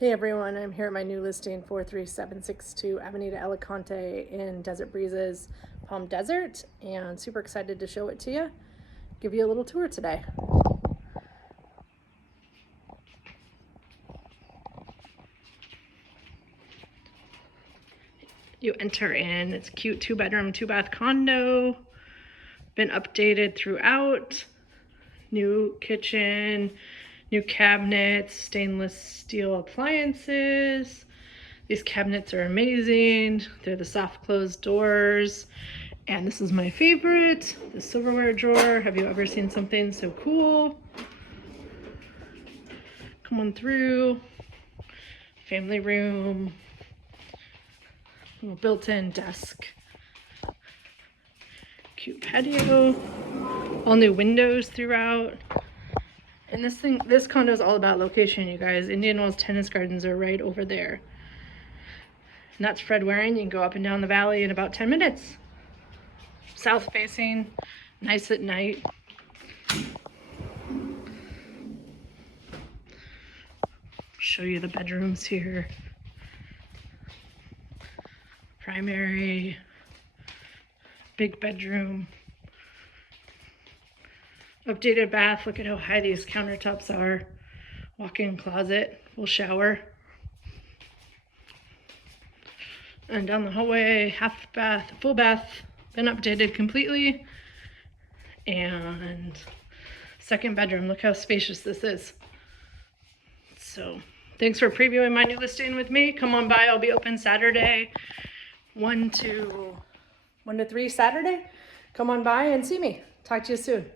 Hey everyone, I'm here at my new listing 43762 Avenida Alicante in Desert Breezes, Palm Desert, and super excited to show it to you. Give you a little tour today. You enter in, it's a cute 2-bedroom, 2-bath condo. Been updated throughout. New kitchen, new cabinets, stainless steel appliances. These cabinets are amazing. They're the soft closed doors. And this is my favorite, the silverware drawer. Have you ever seen something so cool? Come on through. Family room. Little built-in desk. Cute patio. All new windows throughout. And this condo is all about location, you guys. Indian Wells Tennis Gardens are right over there. And that's Fred Waring. You can go up and down the valley in about 10 minutes. South facing, nice at night. Show you the bedrooms here. Primary, big bedroom. Updated bath, look at how high these countertops are. Walk-in closet, full shower. And down the hallway, half bath, full bath, been updated completely. And second bedroom, look how spacious this is. So thanks for previewing my new listing with me. Come on by, I'll be open Saturday, 1 to 3 Saturday. Come on by and see me. Talk to you soon.